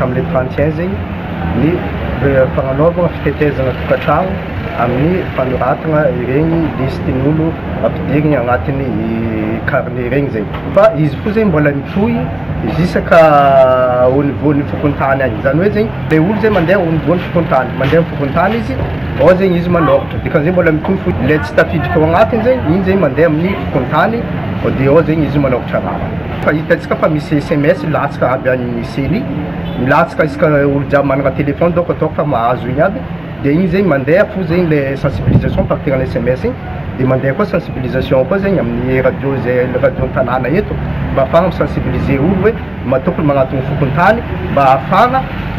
Tamile 31 zegny ny fagnanaovana fitetezana tokantrano amin'ny fanoratana ireny listin'olo ampidirigny agnatin'ny carnet regny zegny. Fa izy fo zegny mbola mitohy jusqu'à au niveau ny fokontany agny. Zany hoe zegny le olo zegny mandeha au niveau ny fokontany, mandeha fokontany izy, ao zegny izy manôratra. Dikan'izay mbola mitohy fo le tsy tafiditra ao agnatiny zegny, igny zegny mandeha amin'ny fokontany, de ao zegny izy manôratra raha. Fa hitantsika fa misy SMS latsaka aby any seny, milatsaka isaka olo jiaby manana téléphone donc ataoko fa mahazo igny aby. De igny zegny mandeha fo zegny le sensibilisation par tirana SMS igny, de mandeha koa sensibilisation koa zegny amin'ny radio zay radio tanàna eto mba afahana misensibiliser olo hoe matokony magnatony fokontany mba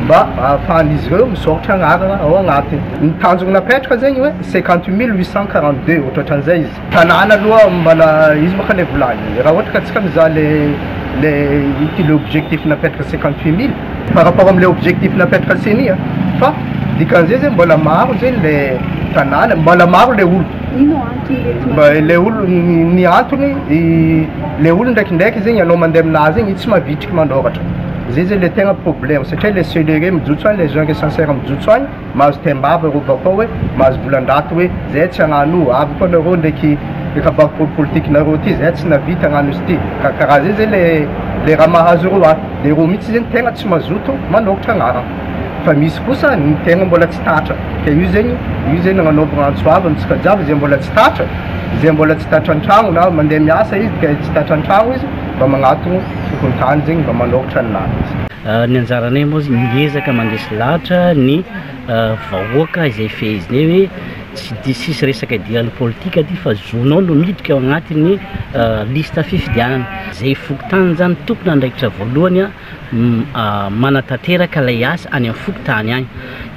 ahafahan'izy ireo misôratra agnarana ao agnatiny. Ny tanjona napetraka zegny hoe 5842 ohatran'izay izy. Tanàna aloha mbana izy baka le volagny. Raha ohatra ka antsika mizaha le objectif napetraka 58 000 par rapport am'le objectif napetraka seny fa dikan'izay zegny mbola maro zegny le tanàna, mbola maro le olo. Le olo ny antony le olo ndraikindraiky zegny anao mandeha aminazy zegny tsy mavitriky mandôratra. Zay zegny le tegna problème satria le céléré mijotso agny, le gens qui sincère mijotso agny, mahazo tembava rô bakao hoe mahazo volan-draty hoe zay tsy hagnano avy koa nareo ndraiky kabako politique nareo ty zay tsy navita hagnano izy ty. Karaha zay zegny le raha mahazo rô ato. De rô mihitsy zegny tegna tsy mazoto manôratra agnarana. Fa misy kosa ny tegna mbola tsy tatra. Ke io zegny nagnanaovana antsoava amintsika jiaby zay mbola tsy tatra. Zay mbola tsy tatra an-tragno na mandeha miasa izy ka tsy tatra an-tragno izy mba magnatony fokontany zegny mba manôratra an'anazy. Ny anjaranay moa miezaka mandesy lahatra ny vahoaka izay feheziny hoe tsy sisy resaka idirany politika ty fa zonao no miditra ao agnatin'ny lista fifidianana. Zay fokotany zany tompony andraikitra voalohany manatanteraka lay asa any amin'ny fokotany agny.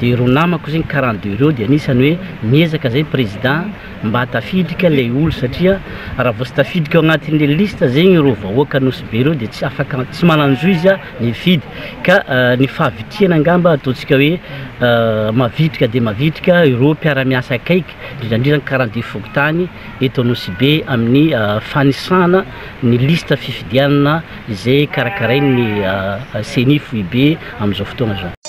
De ireo namako zegny 42 ireo de anisany hoe miezaka zay président mba hatafidika le olo satria raha vao tsy tafidika ao agnatin'le lista zegny ireo vahoaka nosy be ireo de tsy afaka tsy mananjo izy ny fidy ka ny fahavitiana angamba ataontsika hoe mavitrika de mavitrika ireo mpiara-miasa akaiky indrindra 42 fokotany eto nosy be amin'ny fanisana ny lista fifidianana izay karakarainy ny CENI FUIB am'izao fotoana zao.